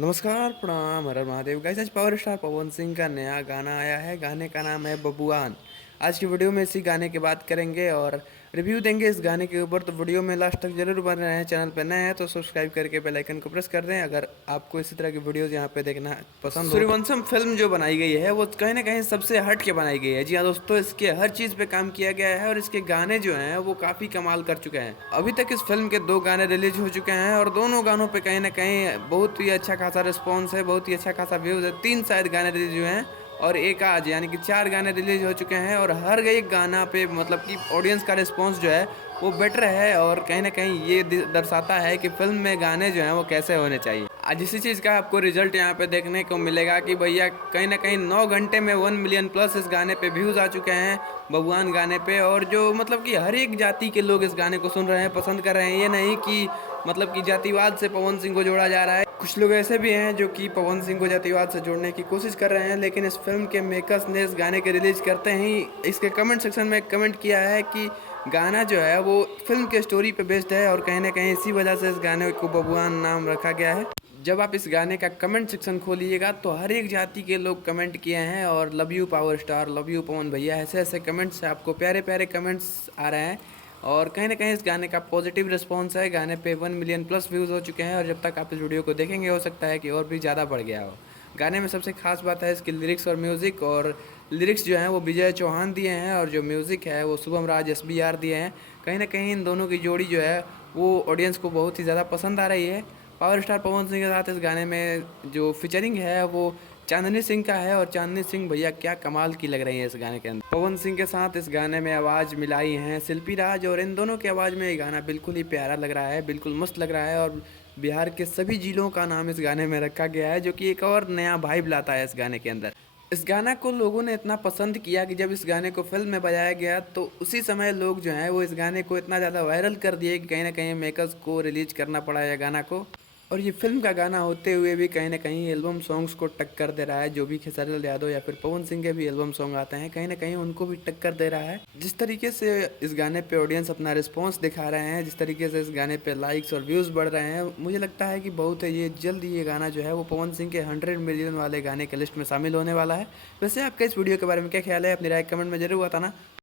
नमस्कार, प्रणाम, हर हर महादेव। गाइस आज पावर स्टार पवन सिंह का नया गाना आया है। गाने का नाम है बबुआन। आज की वीडियो में इसी गाने की बात करेंगे और रिव्यू देंगे इस गाने के ऊपर। तो वीडियो में लास्ट तक जरूर बने रहें। चैनल पर नए हैं तो सब्सक्राइब करके बेल आइकन को प्रेस कर दें अगर आपको इसी तरह की वीडियोस यहाँ पे देखना पसंद हो। सूर्यवंशम फिल्म जो बनाई गई है वो कहीं ना कहीं सबसे हट के बनाई गई है। जी हाँ दोस्तों, इसके हर चीज़ पे काम किया गया है और इसके गाने जो हैं वो काफ़ी कमाल कर चुके हैं। अभी तक इस फिल्म के 2 गाने रिलीज हो चुके हैं और दोनों गानों पे कहीं ना कहीं बहुत ही अच्छा खासा रिस्पॉन्स है, बहुत ही अच्छा खासा व्यूज़ है। 3 शायद गाने रिलीज हुए हैं और एक आज, यानी कि 4 गाने रिलीज हो चुके हैं और हर एक गाना पे मतलब कि ऑडियंस का रिस्पॉन्स जो है वो बेटर है और कहीं ना कहीं ये दर्शाता है कि फिल्म में गाने जो हैं वो कैसे होने चाहिए। आज इसी चीज़ का आपको रिजल्ट यहाँ पे देखने को मिलेगा कि भैया कहीं ना कहीं 9 घंटे में 1 मिलियन प्लस इस गाने पे व्यूज़ आ चुके हैं, बबुआन गाने पे। और जो मतलब कि हर एक जाति के लोग इस गाने को सुन रहे हैं, पसंद कर रहे हैं। ये नहीं कि मतलब कि जातिवाद से पवन सिंह को जोड़ा जा रहा है। कुछ लोग ऐसे भी हैं जो कि पवन सिंह को जातिवाद से जोड़ने की कोशिश कर रहे हैं, लेकिन इस फिल्म के मेकर्स ने इस गाने के रिलीज करते ही इसके कमेंट सेक्शन में कमेंट किया है कि गाना जो है वो फिल्म के स्टोरी पे बेस्ड है और कहीं ना कहीं इसी वजह से इस गाने को बबुआन नाम रखा गया है। जब आप इस गाने का कमेंट सेक्शन खोलिएगा तो हर एक जाति के लोग कमेंट किए हैं और love you power star, love you Pawan भैया, ऐसे ऐसे कमेंट्स आपको प्यारे प्यारे कमेंट्स आ रहे हैं। और कहीं ना कहीं इस गाने का पॉजिटिव रिस्पॉन्स है। गाने पे 1 मिलियन प्लस व्यूज़ हो चुके हैं और जब तक आप इस वीडियो को देखेंगे हो सकता है कि और भी ज़्यादा बढ़ गया हो। गाने में सबसे खास बात है इसकी लिरिक्स और म्यूज़िक। और लिरिक्स जो हैं वो विजय चौहान दिए हैं और जो म्यूज़िक है वो शुभम राज SBR दिए हैं। कहीं ना कहीं इन दोनों की जोड़ी जो है वो ऑडियंस को बहुत ही ज़्यादा पसंद आ रही है। पावर स्टार पवन सिंह के साथ इस गाने में जो फीचरिंग है वो चांदनी सिंह का है और चांदनी सिंह भैया क्या कमाल की लग रही है इस गाने के अंदर। पवन सिंह के साथ इस गाने में आवाज़ मिलाई है शिल्पी राज और इन दोनों की आवाज़ में ये गाना बिल्कुल ही प्यारा लग रहा है, बिल्कुल मस्त लग रहा है। और बिहार के सभी जिलों का नाम इस गाने में रखा गया है जो कि एक और नया वाइब लाता है इस गाने के अंदर। इस गाना को लोगों ने इतना पसंद किया कि जब इस गाने को फिल्म में बजाया गया तो उसी समय लोग जो हैं वो इस गाने को इतना ज़्यादा वायरल कर दिए कि कहीं ना कहीं मेकर्स को रिलीज करना पड़ा यह गाना को। और ये फिल्म का गाना होते हुए भी कहीं ना कहीं एल्बम सॉन्ग्स को टक्कर दे रहा है। जो भी खेसारी लाल यादव या फिर पवन सिंह के भी एल्बम सॉन्ग आते हैं कहीं ना कहीं उनको भी टक्कर दे रहा है। जिस तरीके से इस गाने पे ऑडियंस अपना रिस्पांस दिखा रहे हैं, जिस तरीके से इस गाने पे लाइक्स और व्यूज़ बढ़ रहे हैं, मुझे लगता है कि बहुत है ये जल्द ये गाना जो है वो पवन सिंह के 100 मिलियन वाले गाने के लिस्ट में शामिल होने वाला है। वैसे आपका इस वीडियो के बारे में क्या ख्याल है? अपनी राय कमेंट में जरूर बताना।